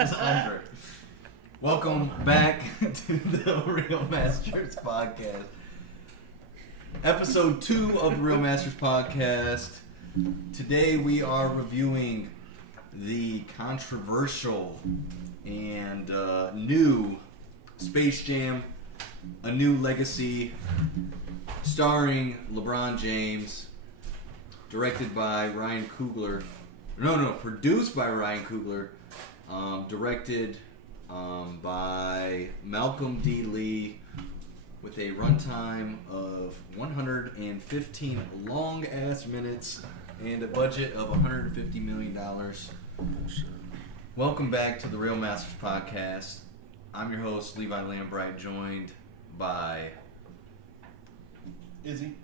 It's Andre. Welcome back to the Reelmasters podcast. Episode 2 of the Reelmasters podcast. Today we are reviewing the controversial and new Space Jam, A New Legacy, starring LeBron James, directed by Ryan Coogler. Produced by Ryan Coogler, directed by Malcolm D. Lee, with a runtime of 115 long-ass minutes and a budget of $150 million. Welcome back to the Reelmasters podcast. I'm your host, Levi Lambright, joined by Izzy,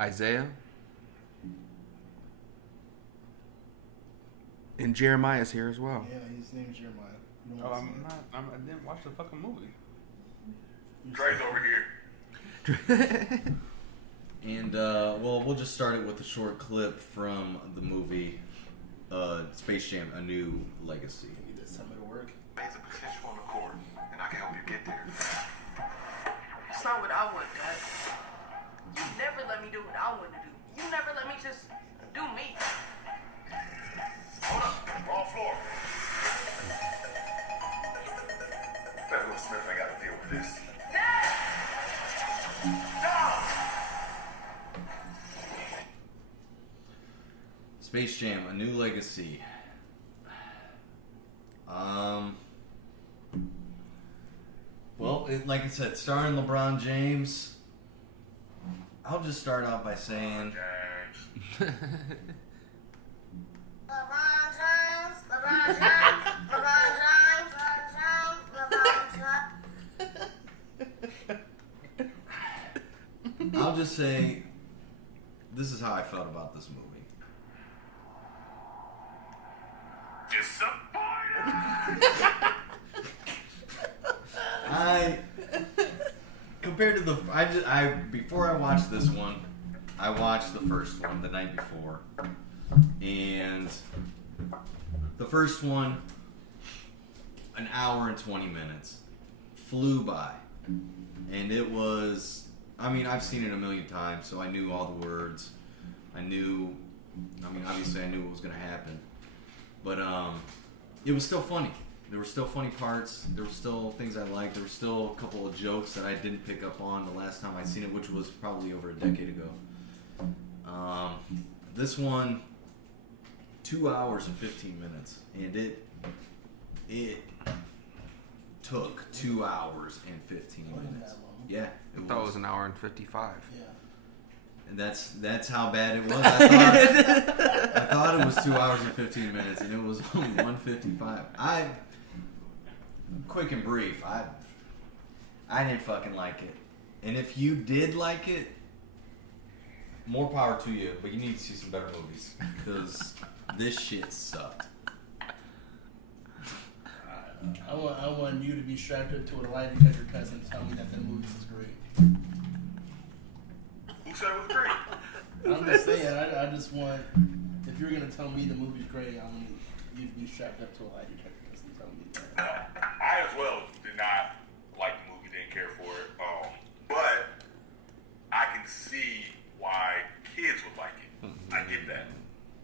Isaiah, and Jeremiah's here as well. Yeah, his name's Jeremiah. Oh, I didn't watch the fucking movie. Dre's over here. And, we'll just start it with a short clip from the movie Space Jam, A New Legacy. Maybe that's time it'll work. There's a potential on the court, and I can help you get there. It's not what I want, Dad. You never let me do what I want to do. You never let me just do me. Hold up, wrong floor. Federal Smith ain't got to deal with this. Dad! Space Jam, A New Legacy. Like I said, starring LeBron James. I'll just start out by saying, James. I'll just say, this is how I felt about this movie. Compared to before I watched this one, I watched the first one the night before, and the first one, an hour and 20 minutes, flew by, and it was, I've seen it a million times, so I knew all the words, obviously I knew what was going to happen, but it was still funny. There were still funny parts. There were still things I liked. There were still a couple of jokes that I didn't pick up on the last time I'd seen it, which was probably over a decade ago. This one, 2 hours and 15 minutes, and it took 2 hours and 15 minutes. Yeah, I thought it was an hour and 55. Yeah. And that's how bad it was. I thought it was 2 hours and 15 minutes, and it was only 1:55. Quick and brief, I didn't fucking like it. And if you did like it, more power to you, but you need to see some better movies, because this shit sucked. I want you to be strapped up to a lie detector test and tell me that the movie is great. Who said it was great? I'm just saying, I just want, if you're going to tell me the movie's great, I want you to be strapped up to a lie detector test and tell me that. I as well did not like the movie, didn't care for it. But I can see why kids would like it. I get that.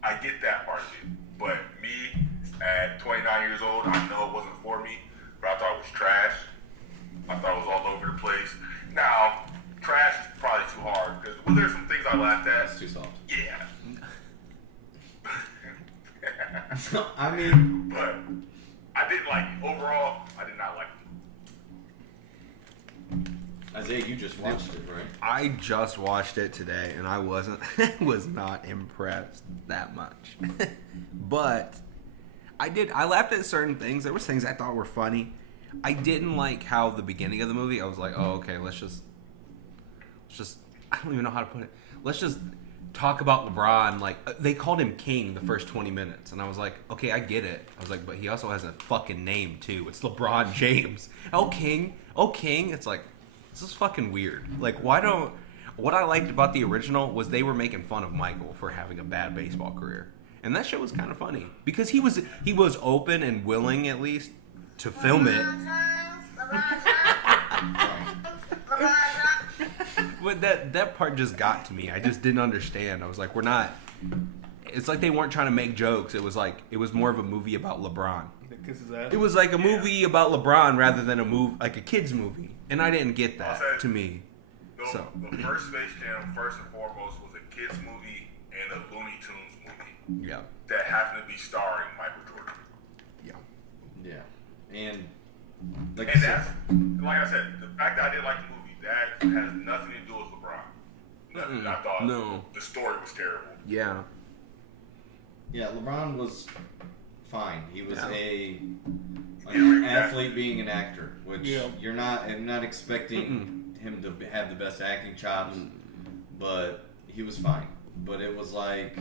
I get that part of it. But me, at 29 years old, I know it wasn't for me, but I thought it was trash. I thought it was all over the place. Now, trash is probably too hard, because there some things I laughed at. It's too soft. Yeah. But I didn't like it. Overall, I did not like it. Isaiah, you just watched it, right? I just watched it today, and I was not impressed that much. But I laughed at certain things. There was things I thought were funny. I didn't like how the beginning of the movie, I was like, oh, okay, let's just, I don't even know how to put it. Let's just talk about LeBron. Like, they called him King the first 20 minutes. And I was like, okay, I get it. I was like, but he also has a fucking name, too. It's LeBron James. Oh, King. It's like, this is fucking weird. Like, what I liked about the original was they were making fun of Michael for having a bad baseball career. And that show was kind of funny because he was open and willing at least to film it. But that part just got to me. I just didn't understand. I was like, we're not. It's like they weren't trying to make jokes. It was like it was more of a movie about LeBron. It was like a movie about LeBron rather than like a kids movie, and I didn't get that to me. The first Space Jam, first and foremost, was a kids movie and a Looney Tunes movie. Yeah. That happened to be starring Michael Jordan. Yeah. Yeah. And like I said, the fact that I didn't like the movie, that has nothing to do with LeBron. Nothing. I thought the story was terrible. Yeah. Yeah, LeBron was fine. He was an athlete being an actor, which I'm not expecting him to have the best acting chops, but he was fine. But it was like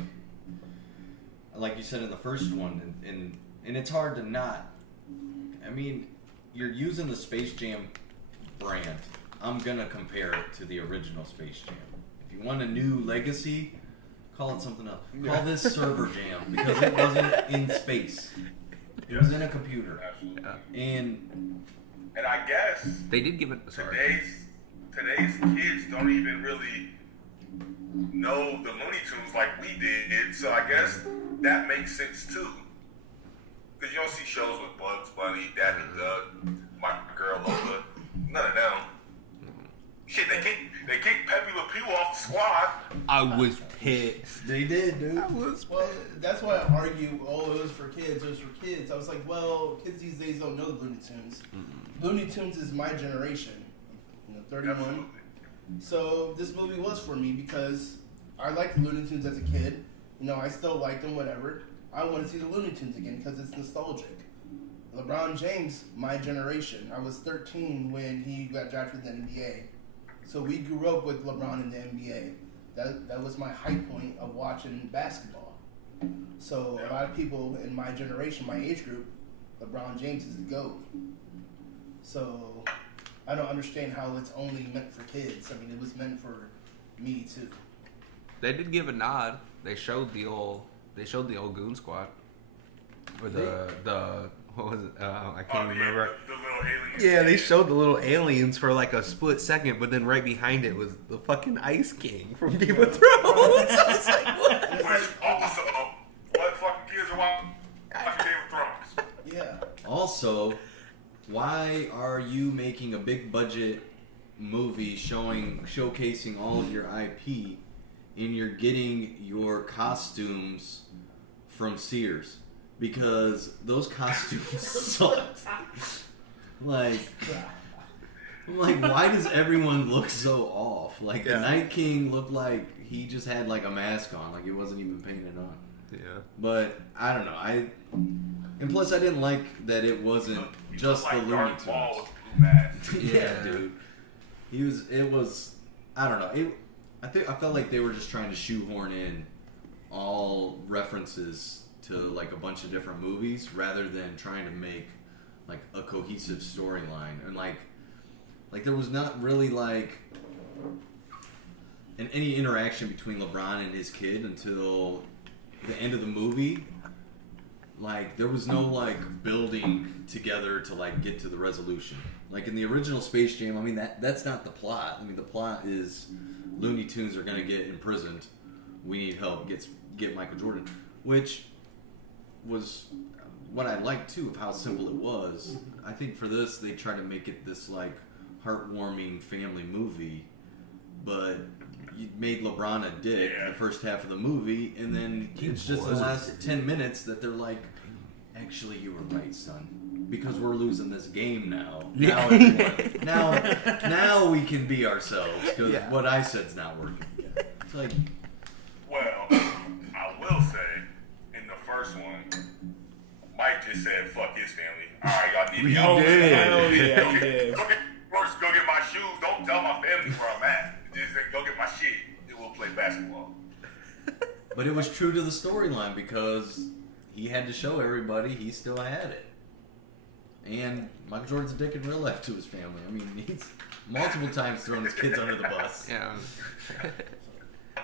you said in the first one, and it's hard to not. I mean, you're using the Space Jam brand. I'm gonna compare it to the original Space Jam. If you want a new legacy, call it something else. Call this Server Jam because it wasn't in space. It was in a computer. Absolutely. And I guess they did give it. Today's kids don't even really know the Looney Tunes like we did, so I guess that makes sense too. Because you don't see shows with Bugs Bunny, Daffy Duck, My Girl Lola, none of them. Shit, they kicked Pepe Le Pew off the squad. I was pissed. they did, dude. Well, that's why I argue, it was for kids, it was for kids. I was like, well, kids these days don't know the Looney Tunes. Looney Tunes is my generation. 31. Absolutely. So this movie was for me because I liked the Looney Tunes as a kid. I still like them, whatever. I want to see the Looney Tunes again because it's nostalgic. LeBron James, my generation. I was 13 when he got drafted in the NBA. So we grew up with LeBron in the NBA. That was my high point of watching basketball. So a lot of people in my generation, my age group, LeBron James is the GOAT. So I don't understand how it's only meant for kids. I mean, it was meant for me too. They did give a nod. They showed the old Goon Squad, or the what was it? I can't remember. The little aliens. Yeah, they showed the little aliens for like a split second, but then right behind it was the fucking Ice King from Game of Thrones. I was like, what? Which also, what fucking kids are watching Game of Thrones? Yeah. Also, why are you making a big budget movie showcasing all of your IP, and you're getting your costumes from Sears? Because those costumes sucked. Like, why does everyone look so off? Like, the Night King looked like he just had like a mask on, like he wasn't even painted on. Yeah. But I don't know. And plus, I didn't like that it wasn't just the Looney Tunes. Yeah, dude. It was. I don't know. I felt like they were just trying to shoehorn in all references to like a bunch of different movies rather than trying to make like a cohesive storyline. And like there was not really like any interaction between LeBron and his kid until the end of the movie. Like there was no like building together to like get to the resolution. Like in the original Space Jam, I mean that's not the plot. I mean the plot is Looney Tunes are gonna get imprisoned. We need help. Get Michael Jordan, which was what I liked too of how simple it was. I think for this they try to make it this like heartwarming family movie, but you made LeBron a dick the first half of the movie, and then it's just the last 10 minutes that they're like, actually you were right, son, because we're losing this game now. Now we can be ourselves because what I said's not working. It's like, well, I will say in the first one, Mike just said fuck his family. All right, y'all need to go get my shoes. Don't tell my family where I'm at. Just go get my shit and we'll play basketball. but it was true to the storyline because he had to show everybody he still had it. And Michael Jordan's a dick in real life to his family. I mean, he's multiple times thrown his kids under the bus. Yeah.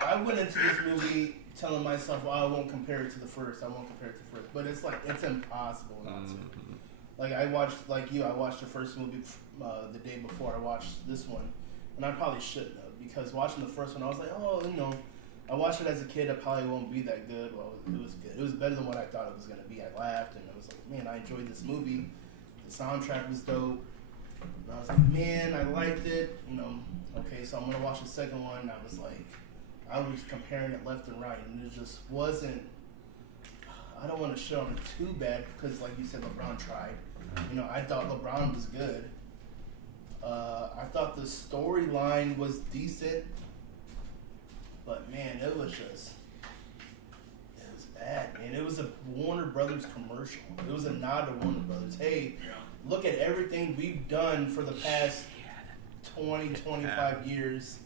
I went into this movie telling myself, "Oh, I won't compare it to the first. I won't compare it to the first." But it's like it's impossible not to. Like I watched, like you, I watched the first movie the day before I watched this one, and I probably shouldn't have because watching the first one, I was like, "Oh, you know." I watched it as a kid. It probably won't be that good. Well, it was good. It was better than what I thought it was going to be. I laughed, and I was like, man, I enjoyed this movie. The soundtrack was dope. And I was like, man, I liked it. You know, okay, so I'm going to watch the second one. And I was like, I was comparing it left and right, and it just wasn't, I don't want to shit on it too bad because, like you said, LeBron tried. You know, I thought LeBron was good. I thought the storyline was decent. But man, it was bad, man. It was a Warner Brothers commercial. It was a nod to Warner Brothers. Hey, look at everything we've done for the past 20, 25 years.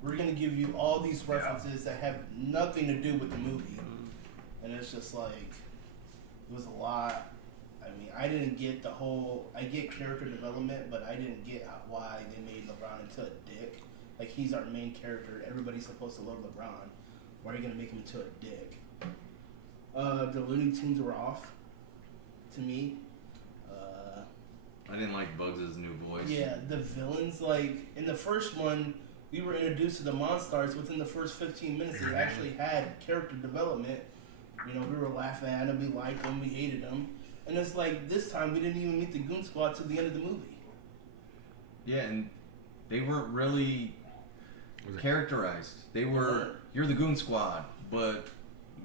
We're going to give you all these references that have nothing to do with the movie. And it's just like, it was a lot. I mean, I didn't get I get character development, but I didn't get why they made LeBron into a dick. Like, he's our main character. Everybody's supposed to love LeBron. Why are you going to make him into a dick? The Looney Tunes were off, to me. I didn't like Bugs' new voice. Yeah, the villains, like, in the first one, we were introduced to the Monstars within the first 15 minutes. They actually had character development. You know, we were laughing at them, we liked them, we hated them. And it's like, this time, we didn't even meet the Goon Squad till the end of the movie. Yeah, and they weren't really characterized. They were, you're the Goon Squad, but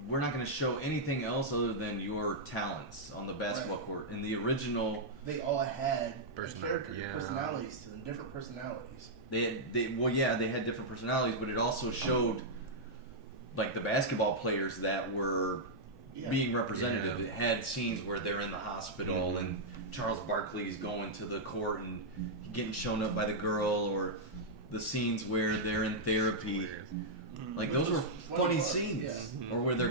we're not going to show anything else other than your talents on the basketball court. In the original, they all had personalities to them, different personalities. They had different personalities, but it also showed like the basketball players that were being representative. It had scenes where they're in the hospital and Charles Barkley's going to the court and getting shown up by the girl, or the scenes where they're in therapy. Like, those were funny scenes. Or where they're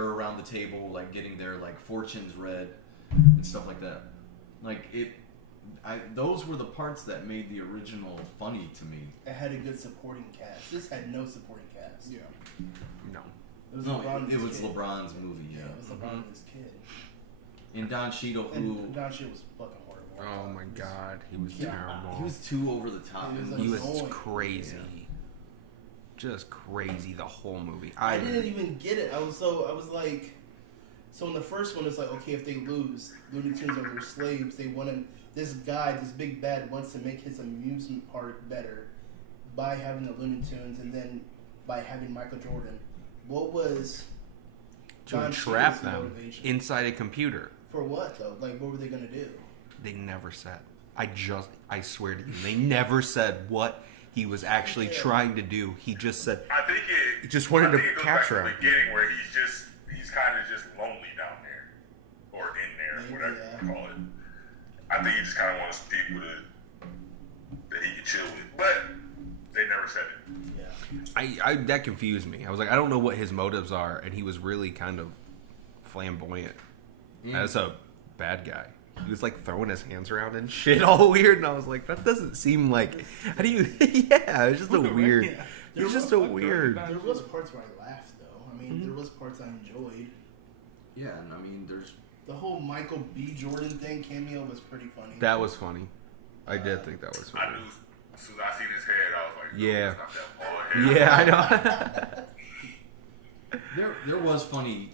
around the table, like, getting their, like, fortunes read and stuff like that. Like, those were the parts that made the original funny to me. It had a good supporting cast. This had no supporting cast. Yeah. No. It was LeBron's movie, Yeah, it was LeBron and his kid. And Don Cheadle, Don Cheadle was fucking horrible. Oh my god, he was terrible. He was too over the top. He was crazy. Just crazy the whole movie. I didn't even get it. I was like, so in the first one, it's like, okay, if they lose, Looney Tunes are their slaves. They want to, this big bad wants to make his amusement park better by having the Looney Tunes and then by having Michael Jordan. What was to entrap them inside a computer? For what though? Like, what were they gonna do? They never said. I swear to you, they never said what he was actually trying to do. He just said. I think he just wanted to capture him. Beginning where he's kind of just lonely down there, or in there, whatever you call it. I think he just kind of wants people that he can chill with, but they never said it. I that confused me. I was like, I don't know what his motives are, and he was really kind of flamboyant as a bad guy. He was like throwing his hands around and shit, all weird, and I was like, that doesn't seem like. How do you? Yeah, it's just a weird. Yeah. It's just a weird. There was parts where I laughed though. I mean, there was parts I enjoyed. Yeah, and I mean, there's the whole Michael B. Jordan thing cameo was pretty funny. That was funny. I did think that was funny. I knew as soon as I seen his head, I was like, no, yeah, that's not that bald head. Yeah, I know. there was funny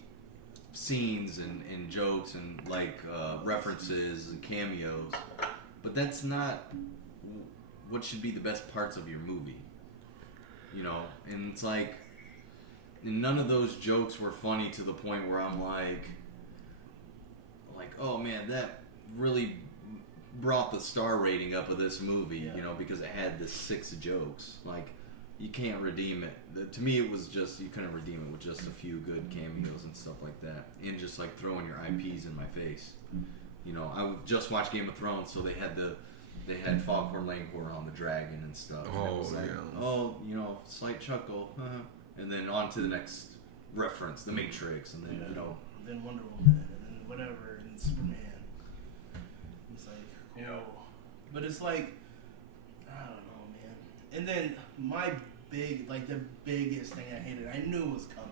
scenes and jokes and like references and cameos, but that's not what should be the best parts of your movie, you know. And it's like, none of those jokes were funny to the point where I'm like, oh man, that really brought the star rating up of this movie, you know, because it had the 6 jokes. Like, you can't redeem it. To me, it was just, you couldn't redeem it with just a few good cameos and stuff like that, and just like throwing your IPs in my face. You know, I just watched Game of Thrones, so they had Foghorn Leghorn on the dragon and stuff. And it was like, you know, slight chuckle, and then on to the next reference, The Matrix, and then, you know. Then Wonder Woman, and then whatever, and Superman. It's like, cool. But it's like, I don't know, man. And then my the biggest thing I hated. I knew it was coming.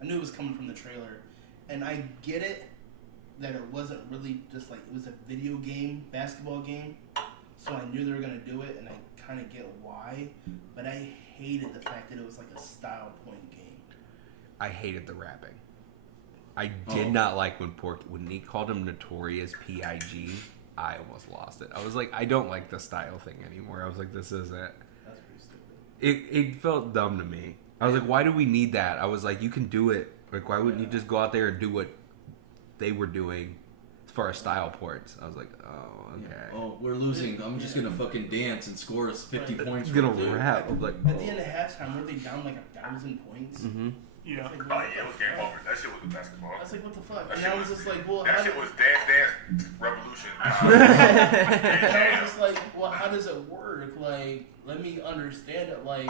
I knew it was coming from the trailer, and I get it that it wasn't really just like it was a video game, basketball game. So I knew they were gonna do it, and I kind of get why. But I hated the fact that it was like a style point game. I hated the rapping. I did not like when he called him Notorious P.I.G. I almost lost it. I was like, I don't like the style thing anymore. I was like, this isn't. That's pretty stupid. It felt dumb to me. I was like, why do we need that? I was like, you can do it. Like, why wouldn't you just go out there and do what they were doing as far as style ports? I was like, oh, okay. Oh, we're losing. I'm just gonna fucking dance and score us 50 points. I'm gonna Dude, rap. I'm like, At the end of halftime, were they down like 1,000 points? Mm-hmm. Yeah. Like, Oh yeah, it was game over. That shit was basketball. I was like, what the fuck? That And shit I was just like, well, that how shit do- was Dance Revolution. And I was just like, well, how does it work? Like, let me understand it. Like,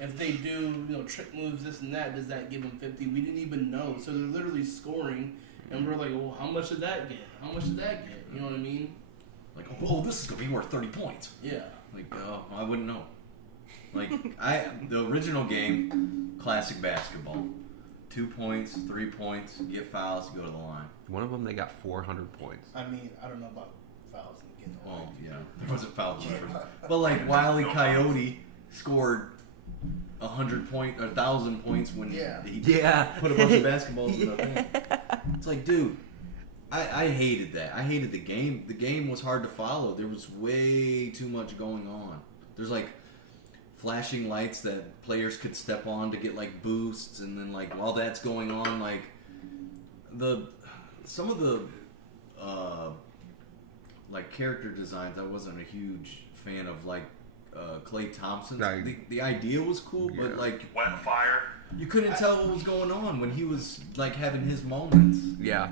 if they do, trick moves, this and that, does that give them 50? We didn't even know. So they're literally scoring, and we're like, well, how much did that get? How much did that get? You know what I mean? Like, oh, this is gonna be worth 30 points. Yeah. Like, I wouldn't know. Like, the original game, classic basketball. 2 points, 3 points, get fouls, go to the line. one of them, they got 400 points. I mean, I don't know about fouls and getting the Well, yeah, there was a foul difference. But like, Wile E. Coyote scored 100 points, 1,000 points when he put a bunch of basketballs in the thing. It's like, dude, I hated that. I hated the game. The game was hard to follow. There was way too much going on. There's like flashing lights that players could step on to get like boosts, and then like while that's going on, like some of the like character designs I wasn't a huge fan of, like Klay Thompson. No, the idea was cool, Yeah. but like Wet fire. you couldn't tell what was going on when he was like having his moments. Yeah.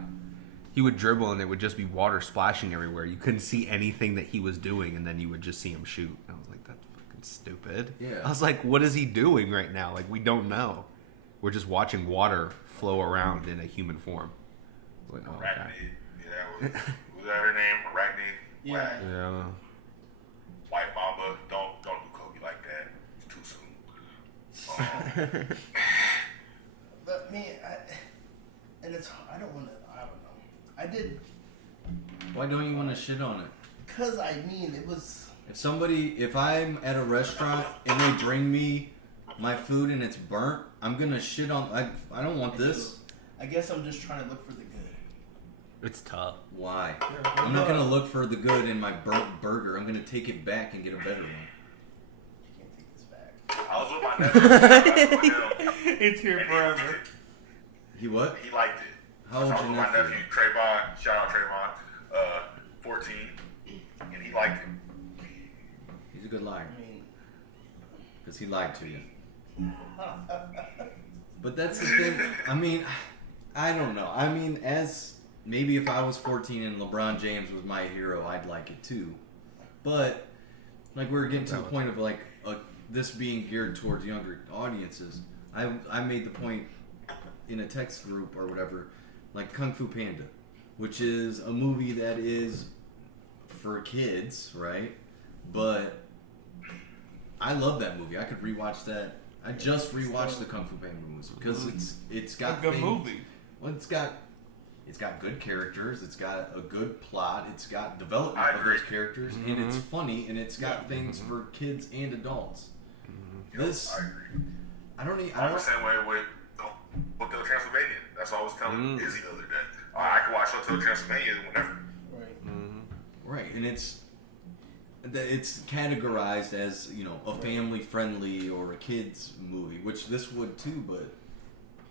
He would dribble and it would just be water splashing everywhere. You couldn't see anything that he was doing, and then you would just see him shoot. I was like, that's fucking stupid. Yeah. I was like, what is he doing right now? Like, we don't know. We're just watching water flow around in a human form. I was like, oh, okay. Arachnid. Yeah, was that her name? Arachnid. Yeah. Yeah. White Mamba. Don't do Kobe like that. It's too soon. But man, I don't want to. I don't know. I did Why don't you want to shit on it? because I mean it was. If I'm at a restaurant and they bring me my food and it's burnt, I'm gonna shit on. I don't want this. I guess I'm just trying to look for the good. It's tough. Why? I'm not gonna look for the good in my burnt burger. I'm gonna take it back and get a better one. You can't take this back. I was with my nephew. It's here forever. He what? He liked it. How I old's was your with my nephew? nephew, Trayvon. Shout out Trayvon. 14. And he liked it. He's a good liar I mean, because he lied to you. But that's the thing. I mean, I don't know. I mean, maybe if I was 14 and LeBron James was my hero, I'd like it too. But like we're getting to the point of like this being geared towards younger audiences. I made the point in a text group or whatever, like Kung Fu Panda, which is a movie that is for kids, right? But I love that movie. I could rewatch that. I just rewatched the Kung Fu Panda movies because it's got A good things- movie. Well, it's got good characters. It's got a good plot. It's got development I of agree. those characters, and it's funny, and it's got things for kids and adults. This, I agree. I don't. I'm the same way with Hotel Transylvania. That's what I was telling Izzy the other day. I can watch Hotel Transylvania whenever. right. Right, and it's categorized as a family friendly or a kids movie, which this would too. But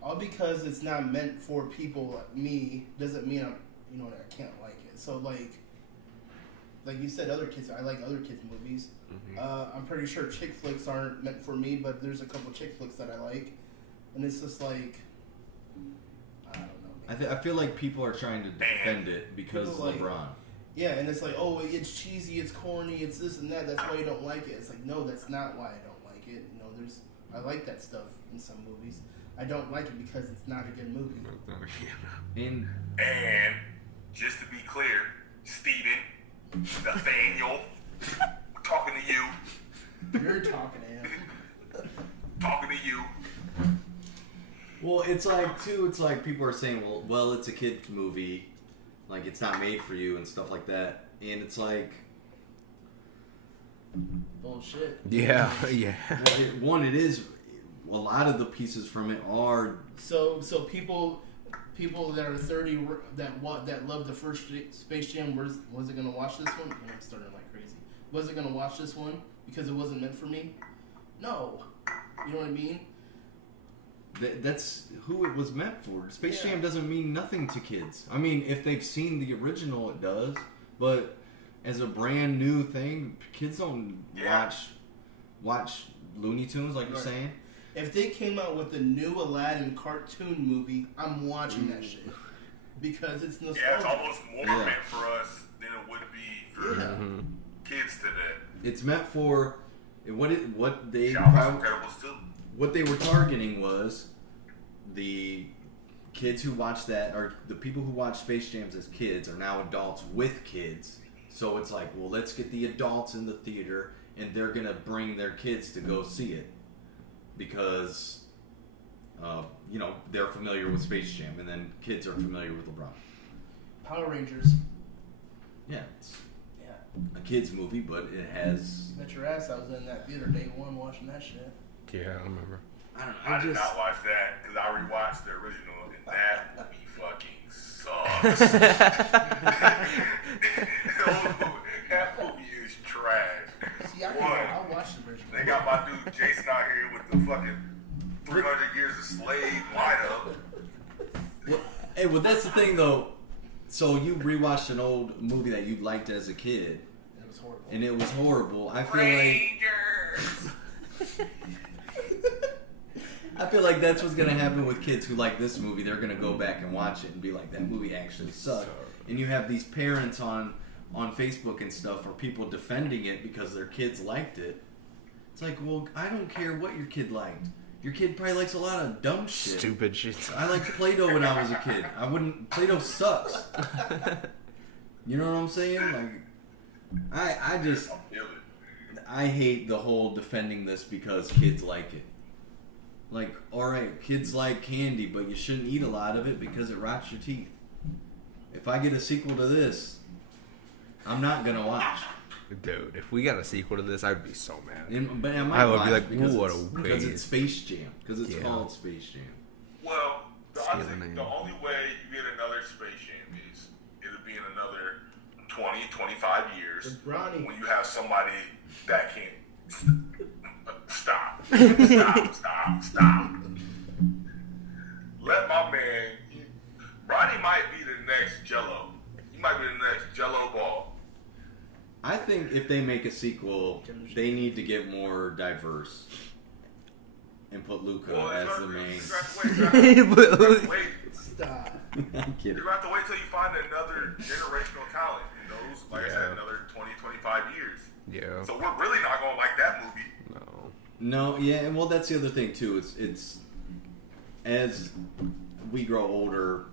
All because it's not meant for people like me doesn't mean I can't like it. So like you said, other kids. I like other kids movies. I'm pretty sure chick flicks aren't meant for me, but there's a couple chick flicks that I like, and it's just like I don't know. Man. I feel like people are trying to defend it because People like- LeBron. Yeah, and it's like, oh, it's cheesy, it's corny, it's this and that. That's why you don't like it. It's like, no, that's not why I don't like it. I like that stuff in some movies. I don't like it because it's not a good movie. And And just to be clear, Steven, Nathaniel, talking to you. You're talking to him. Well, it's like too. It's like people are saying, well, it's a kid movie, like it's not made for you and stuff like that. And it's like, Bullshit. Yeah, yeah. one, it is. A lot of the pieces from it are. So people that are 30 that love the first Space Jam was it gonna watch this one? I'm starting like crazy. Was it gonna watch this one because it wasn't meant for me? No. You know what I mean? That's who it was meant for. Space Yeah. Jam doesn't mean nothing to kids. I mean, if they've seen the original, it does. But as a brand new thing, kids don't watch Looney Tunes like you're Right. saying. If they came out with a new Aladdin cartoon movie, I'm watching that shit because it's nostalgic. Yeah, it's almost more Yeah. meant for us than it would be for kids today. It's meant for what they Shout out to Incredibles too. what they were targeting was the kids who watched that, or the people who watched Space Jams as kids are now adults with kids. So it's like, well, let's get the adults in the theater, and they're gonna bring their kids to go see it because, they're familiar with Space Jam, and then kids are familiar with LeBron. Power Rangers. Yeah, it's Yeah. a kids movie, but it has. Bet your ass I was in that theater day one watching that shit. Yeah, I remember. I don't know. I did not watch that because I rewatched the original, and that movie fucking sucks. That movie is trash. See, I'll watch the original. They got my dude Jason out here with the fucking 300 years a slave lineup. Well, that's the thing though. So you rewatched an old movie that you liked as a kid, It was horrible. and it was horrible. I feel Rangers. like that's what's gonna happen with kids who like this movie. They're gonna go back and watch it and be like, that movie actually sucked. And you have these parents on Facebook and stuff, or people defending it because their kids liked it. It's like, well, I don't care what your kid liked. Your kid probably likes a lot of dumb shit. Stupid shit. I liked Play-Doh when I was a kid. Play-Doh sucks. You know what I'm saying? Like, I hate the whole defending this because kids like it. Like, alright, kids like candy, but you shouldn't eat a lot of it because it rots your teeth. If I get a sequel to this, I'm not gonna watch. Dude, if we got a sequel to this, I'd be so mad. But I might I would watch be like, because what a it's- because waste. it's Space Jam. Because it's Yeah. called Space Jam. Well, I Steal the think name. the only way you get another Space Jam is it'll be in another 20, 25 years With Bronny. when you have somebody that can stop. Stop. Let my man, Ronnie might be the next Jello. He might be the next Jello ball. I think if they make a sequel, they need to get more diverse and put Luca as the main. Wait. Stop. I'm kidding. You're going to have to wait till you find another generational talent in those, like I said, another 20, 25 years. Yeah. So we're really not going to like that movie. No, yeah, and well, that's the other thing too. It's as we grow older,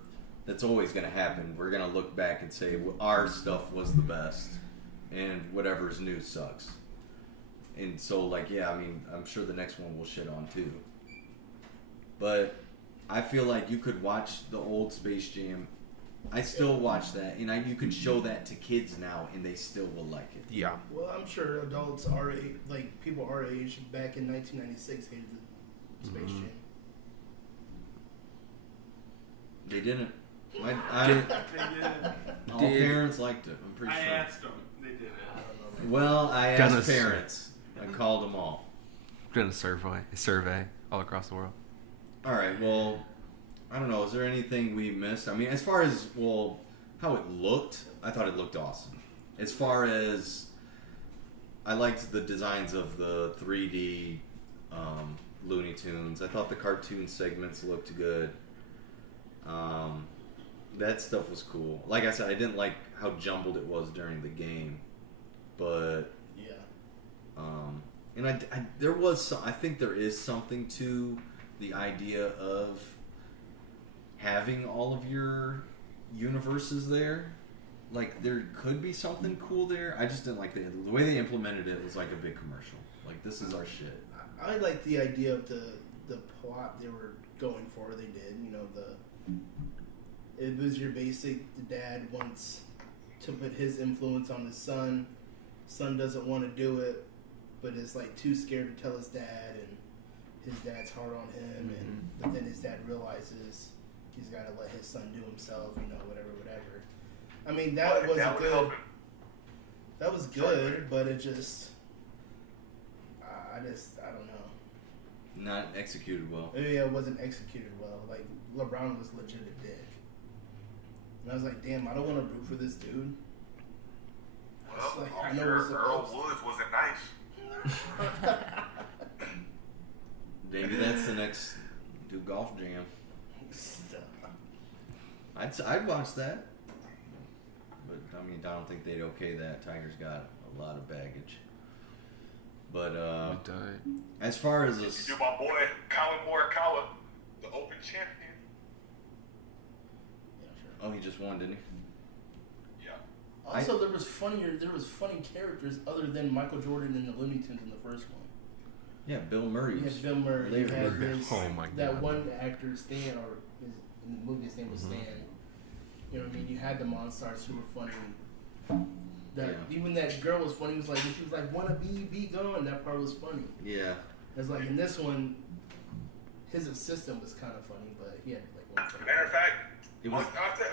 that's always going to happen. We're going to look back and say our stuff was the best, and whatever's new sucks. And so, like, yeah, I mean, I'm sure the next one will shit on too. But I feel like you could watch the old Space Jam. I still watch that, and you could show that to kids now, and they still will like it. Yeah. Well, I'm sure adults our age, like people our age, back in 1996, hated the Space Jam. They didn't. All Did- parents liked it. I'm pretty I sure. asked them. They did it. Well, I Done asked a- parents. I called them all. Done a survey all across the world. All right. Well, I don't know. Is there anything we missed? I mean, as far as how it looked, I thought it looked awesome. As far as I liked the designs of the 3D Looney Tunes. I thought the cartoon segments looked good. That stuff was cool. Like I said, I didn't like how jumbled it was during the game, but Yeah. and there was some, I think there is something to the idea of having all of your universes there. Like there could be something cool there. I just didn't like the way they implemented it. Was like a big commercial. Like this is our shit. I like the idea of the plot they were going for. They did. It was your basic. The dad wants to put his influence on his son. Son doesn't want to do it, but is like too scared to tell his dad, and his dad's hard on him. But then his dad realizes he's got to let his son do himself. Whatever. I mean, that was good. That was good, but it just, I don't know. Not executed well. Maybe it wasn't executed well. Like, LeBron was legit a dick. And I was like, damn, I don't want to root for this dude. Well, Like, I'm sure Earl Woods wasn't nice. Maybe that's the next do golf jam. I'd watch that. But, I mean, I don't think they'd okay that. Tiger's got a lot of baggage. But, as far as this... You do my boy, Colin Morikawa, the Open champion. Yeah, sure. Oh, he just won, didn't he? Yeah. Also, there was funny characters other than Michael Jordan and the Looney Tunes in the first one. Yeah, Bill Murray. You was had Bill Murray. You had his, Oh my that God. one actor, Stan, or in the movie his name was Stan. You know what I mean? You had the Monstars who were funny. Even that girl was funny. She was like, wanna be gone. That part was funny. Yeah. It's like in this one, his assistant was kind of funny, but he had like one funny. Matter of fact, It was- I said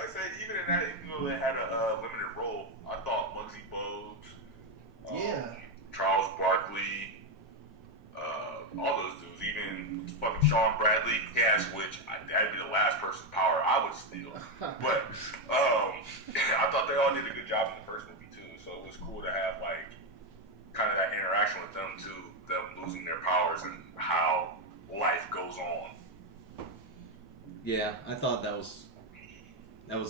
even in that, even though they had a limited role, I thought Muggsy Bogues, Yeah. Charles Barkley, all those dudes, even fucking Sean Bradley, which that'd be the last person power I would steal. But I thought they all did a good job in the first movie too, so it was cool to have like kind of that interaction with them too, them losing their powers and how life goes on. Yeah, I thought that was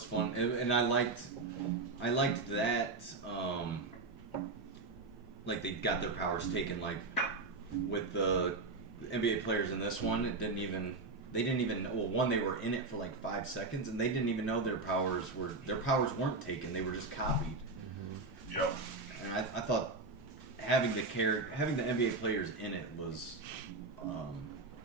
fun, and I liked that. Like they got their powers taken. Like with the NBA players in this one, they didn't even. Well, one, they were in it for like 5 seconds, and they didn't even know their powers weren't taken. They were just copied. Yep. And I thought having the NBA players in it was.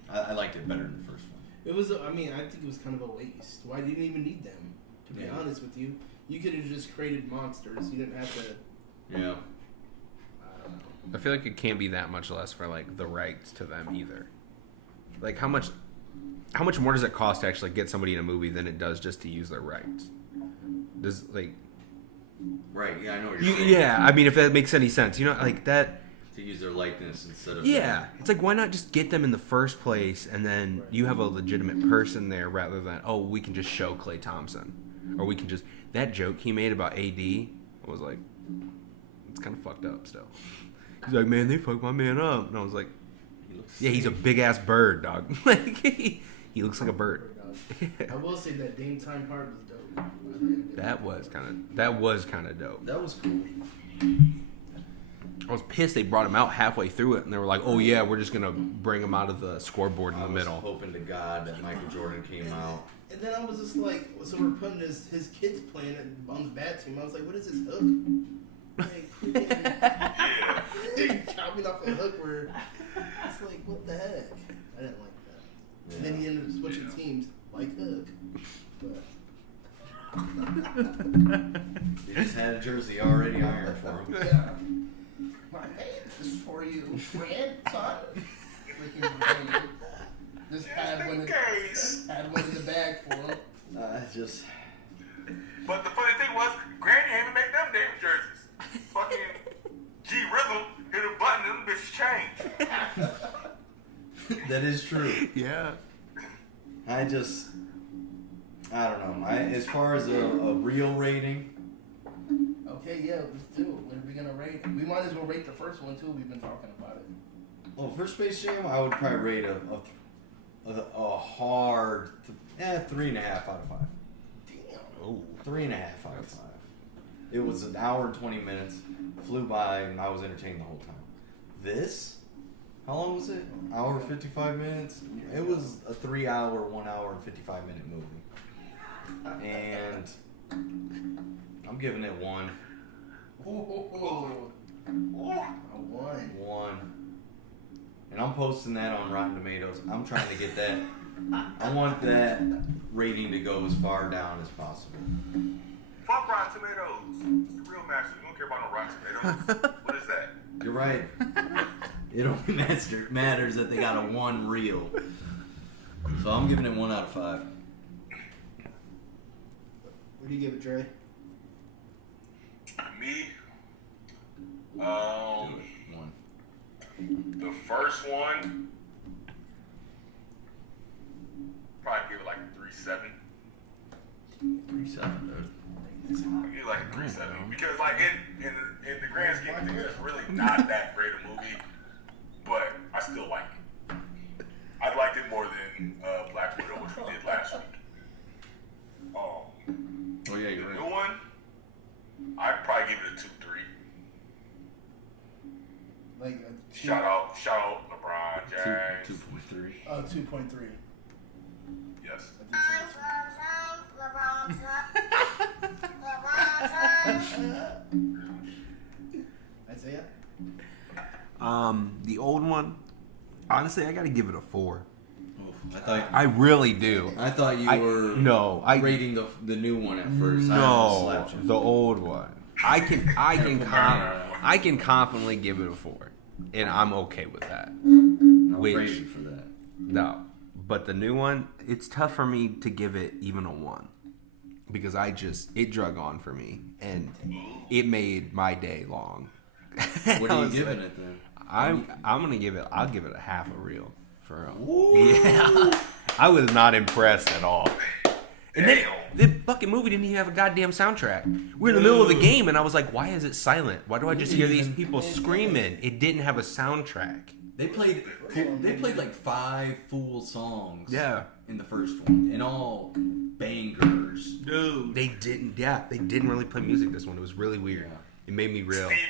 I liked it better than the first one. It was. I think it was kind of a waste. Why didn't you even need them? To be honest with you, you could have just created monsters. You didn't have to. Yeah. I don't know. I feel like it can't be that much less for like the rights to them either. Like how much more does it cost to actually get somebody in a movie than it does just to use their rights? Does like Right. Yeah, I know what you're saying. yeah, I mean if that makes any sense, like that. To use their likeness instead of Yeah, it's like why not just get them in the first place and then you have a legitimate person there rather than we can just show Klay Thompson or we can just that joke he made about AD was like it's kind of fucked up still. He's like, man, they fucked my man up, and I was like, yeah, he's a big ass bird, dog. Like he looks like a bird. I will say that Dame Time part was dope. That was kind of dope. That was cool. I was pissed they brought him out halfway through it, and they were like, "Oh yeah, we're just gonna bring him out of the scoreboard in the middle." I was hoping to God that Michael Jordan came out. And then I was just like, so we're putting his kids playing on the bad team. I was like, what is this hook? Like, chopping off a hook where it's like, what the heck? I didn't like that. Yeah. And then he ended up switching teams like Hook. But He just had a jersey already ironed for him. yeah. My hand is for you, grandson. Just had one in the bag for him. Just. But the funny thing was, Granny didn't even make them damn jerseys. Fucking G Rhythm hit a button and them bitches changed. That is true. Yeah. I don't know. As far as a real rating, Okay, yeah, let's do it. What are we gonna rate it? We might as well rate the first one too. We've been talking about it. well, for Space Jam, I would probably rate a hard 3.5 out of 5. Damn. Oh. 3.5 out of 5. It was an hour and 20 minutes, flew by, and I was entertained the whole time. This, how long was it? Hour 55 minutes. It was a 3 hour, 1 hour and 55 minute movie, and I'm giving it 1. Ooh. A 1. 1. And I'm posting that on Rotten Tomatoes. I'm trying to get that I want that rating to go as far down as possible. Fuck Rotten Tomatoes. It's the Reelmasters. We don't care about no Rotten Tomatoes. What is that? You're right. It only matters that they got a 1 reel. So I'm giving it 1 out of 5. What do you give it, Dre? Me? Do it. 1. The first one, probably give it like a 3.7. 3.7, dude. I give it like a 3.7 because, like, in the grand scheme of things, it's really not that great a movie, but I still like it. I liked it more than Black Widow, which we did last week. Oh yeah, The you're new right. one, I'd probably give it a 2.3. Like Shout out LeBron James. 2.3. 2.3. Yes. Isaiah? The old one, honestly, I gotta give it a 4. I really do. I thought you were rating the new one at first. I No, slapped you. the old one. I can confidently give it a 4, and I'm okay with that. I'll Which- praise you for that. No, but the new one, it's tough for me to give it even a 1 because it drug on for me and it made my day long. What are you giving it then? I'm gonna give it. I'll give it a half a reel for yeah. I was not impressed at all. And then the fucking movie didn't even have a goddamn soundtrack. We're in the middle of the game, and I was like, "Why is it silent? Why do I just hear these people screaming?" It didn't have a soundtrack. They played like 5 full songs. Yeah. In the first one, and all bangers. Dude, they didn't. Yeah, they didn't really play music this one. It was really weird. Yeah. It made me real. Steven,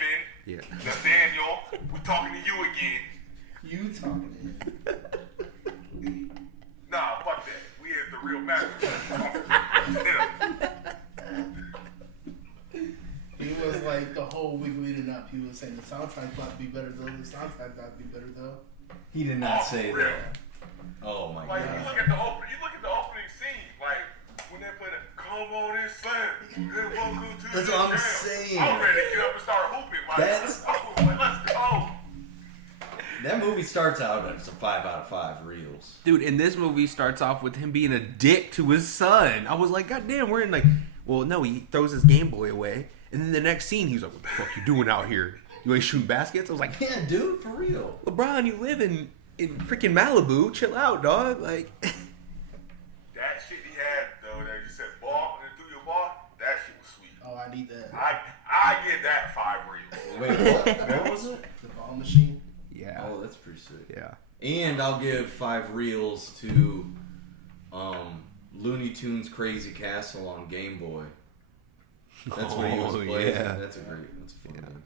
Yeah. Nathaniel, we're talking to you again. You talking to him. Nah, fuck that. We is the real masters. He was like the whole week leading up. He was saying the soundtrack got to be better though. The soundtrack got to be better though. He did not Oh, say for real. that. Oh my Like god. you look at the opening scene, like when they play the "Come on and Slam," and welcome to That's the what I'm jam. saying. I'm ready to get up and start hooping. Like, That's- let's go. That movie starts out as a 5 out of 5 reels. Dude, and this movie starts off with him being a dick to his son. I was like, God damn, we're in like, well, no, he throws his Game Boy away. And then the next scene, he's like, what the fuck you doing out here? You ain't shooting baskets? I was like, Yeah, dude, for real. LeBron, you live in freaking Malibu. Chill out, dog. Like, That shit he had though, that you said ball and threw your ball, that shit was sweet. Oh, I need that. I get that 5 reels. Wait, what was it? The ball machine. yeah. Oh, that's pretty sick. Yeah. And I'll give 5 reels to Looney Tunes Crazy Castle on Game Boy. That's what he was Oh, playing. yeah. That's a fun game.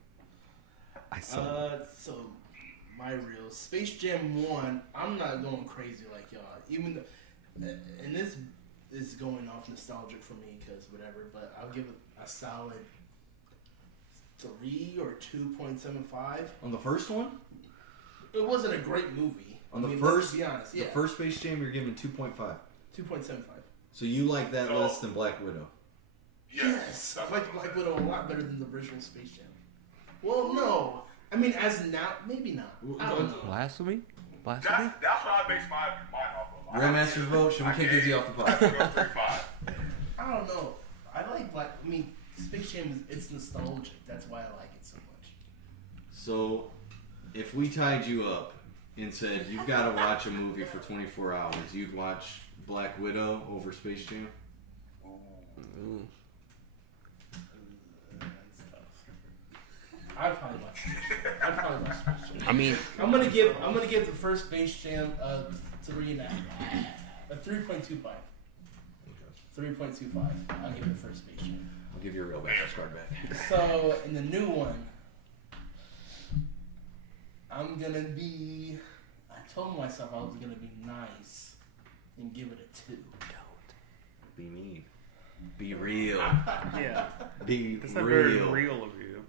I saw So my real Space Jam 1. I'm not going crazy like y'all. Even though, and this is going off nostalgic for me because whatever. But I'll give it a solid 3 or 2.75. On the first one? It wasn't a great movie. On the let's first, be honest. Yeah, the first Space Jam, you're giving 2.5. 2.75. So you like that So- less than Black Widow? Yes, I that's like what Black I'm Widow a lot better than the original Space Jam. Well, no, I mean as now, maybe not. I don't know. Blasphemy? That's what I base mine off of. Reelmasters vote. Should we kick Izzy off the I pot? go 3.5. I don't know. I like Black. I mean, Space Jam it's nostalgic. That's why I like it so much. So, if we tied you up and said you've got to watch a movie for 24 hours, you'd watch Black Widow over Space Jam? That's tough. I'd probably watch Space Jam. I mean, I'm gonna give the first Space Jam a 3.5, a 3.25. 3.25. I'll give it the first Space Jam. I'll give you a real Reelmasters card back. So in the new one, I'm gonna be. I told myself I was gonna be nice and give it a 2. Be mean. Be real. Yeah. Be That's not very real. real of you.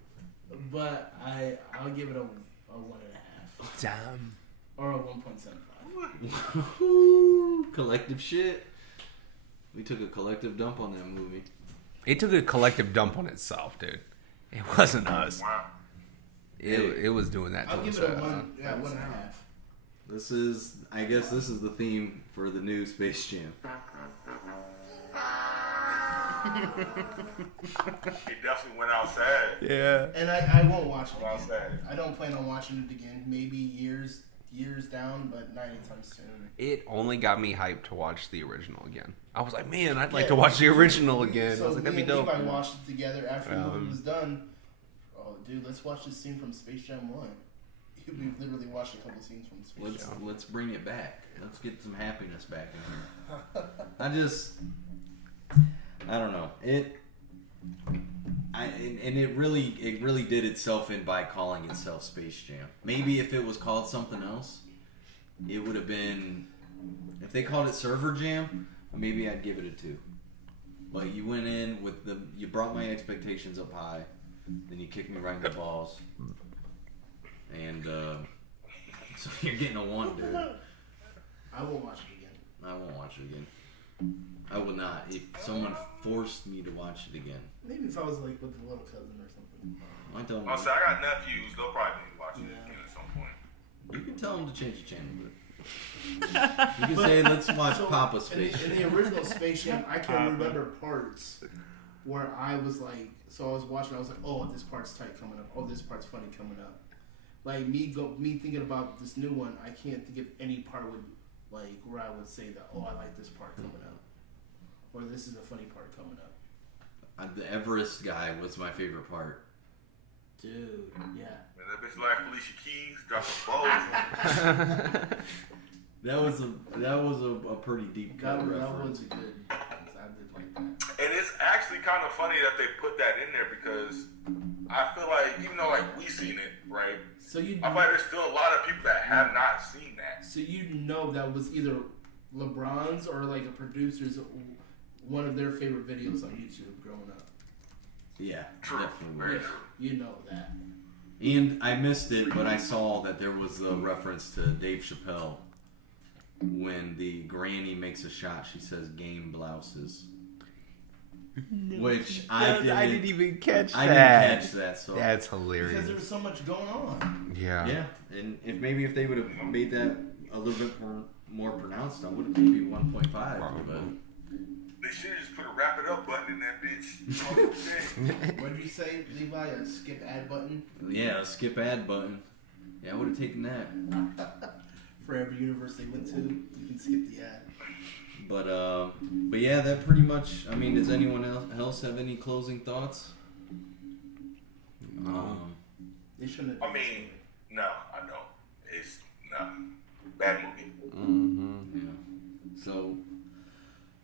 But I'll give it a 1.5 damn. or a 1.75. collective shit. We took a collective dump on that movie. It took a collective dump on itself, dude. It wasn't us. Wow. It was doing that to I'll give it a itself. 1.5. I guess this is the theme for the new Space Jam. He definitely went outside. Yeah. And I won't watch it Well again. said. I don't plan on watching it again. Maybe years down, but not anytime soon. It only got me hyped to watch the original again. I was like, man, I'd like to watch the original again. So I was like, that'd me be and dope. Levi watched it together after the movie was done. Oh, dude, let's watch this scene from Space Jam 1. We literally watched a couple scenes from Space Jam. Let's bring it back. Let's get some happiness back in here. I don't know. It really did itself in by calling itself Space Jam. Maybe if it was called something else, it would have been. If they called it Server Jam, maybe I'd give it a 2. But you went in with you brought my expectations up high, then you kicked me right in the balls, and so you're getting a 1, dude. I won't watch it again. I won't watch it again. I will not. If someone forced me to watch it again, Maybe if I was like with a little cousin or something. I tell them. Also, I got nephews. They'll probably be watching it again at some point. You can tell them to change the channel, but you can say, "Let's watch Papa Space In Jam." the original Space Jam, I can remember parts where I was like, so I was watching, I was like, oh, this part's tight coming up. Oh, this part's funny coming up. Like me thinking about this new one, I can't think of any part where I would say that, oh, I like this part coming up, or this is a funny part coming up. The Everest guy was my favorite part. Dude, yeah. Man, that bitch like Felicia Keys dropping balls. That was a pretty deep cut That reference. was a good. I did like that. And it's actually kind of funny that they put that in there because I feel like, even though like we seen it, right? So you, I feel like there's still a lot of people that have not seen that. so you know that was either LeBron's or like a producer's one of their favorite videos on YouTube growing up. Yeah, True. definitely Very was. true. You know that. And I missed it, but I saw that there was a reference to Dave Chappelle when the granny makes a shot. She says "game blouses," which I didn't even catch I didn't catch that. So That's Because hilarious. there was so much going on. Yeah. yeah, and if they would have made that a little bit more pronounced, I would have maybe 1.5. But They should have just put a wrap it up button in that bitch. What did you say, Levi? A skip ad button yeah, a skip ad button. Yeah, I would have taken that. for every universe they went to. You can skip the ad. But yeah, that pretty much. I mean, does anyone else have any closing thoughts? They shouldn't have. I mean, no, I know. It's no bad movie. Yeah. So,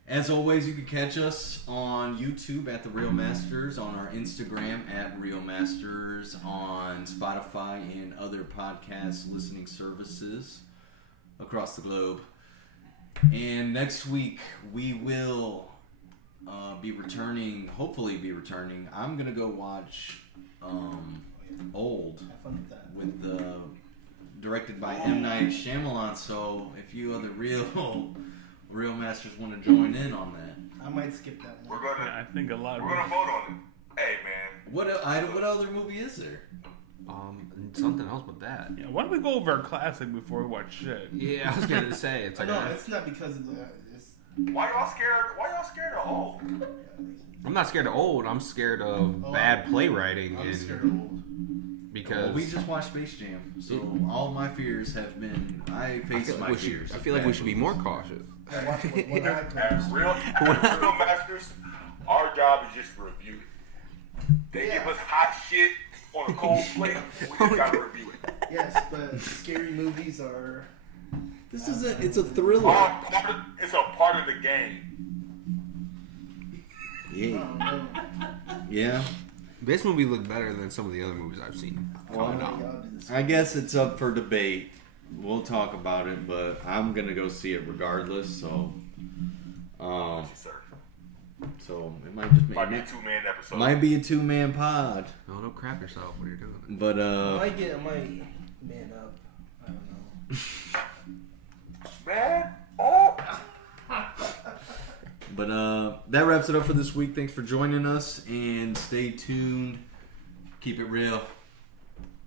as always, you can catch us on YouTube at the Reelmasters, on our Instagram at Reelmasters, on Spotify and other podcast listening services across the globe. And next week we will hopefully be returning. I'm gonna go watch Old Have fun with that. with directed by M. Night Shyamalan. So if you other Real Masters want to join in on that, I might skip that one. We're gonna Yeah, I think a lot we're of gonna vote on it. Hey man, what other movie is there? Something else but that. yeah, why don't we go over our classic before we watch shit? Yeah, I was gonna say it's like No, it's not because of the. It's, why y'all scared of Old? I'm not scared of Old. I'm scared of bad playwriting I'm scared and of old. because Well, we just watched Space Jam, so all my fears have been. I faced my fears. I feel like we should be more cautious. I watched one eye As real masters, our job is just to review it. They give us hot shit on a cold plate. We just gotta review it. Yes, but scary movies are. It's a thriller. It's a part of the game. Yeah. Yeah. This movie looked better than some of the other movies I've seen. Coming Well, out. Y'all do this. I guess it's up for debate. We'll talk about it, but I'm gonna go see it regardless. So, Sir. so it might just Might be a 2-man episode. might be a 2-man pod. No, don't crap yourself when you're doing it. But I might man up. I don't know. Man, oh, But that wraps it up for this week. Thanks for joining us, and stay tuned. Keep it real.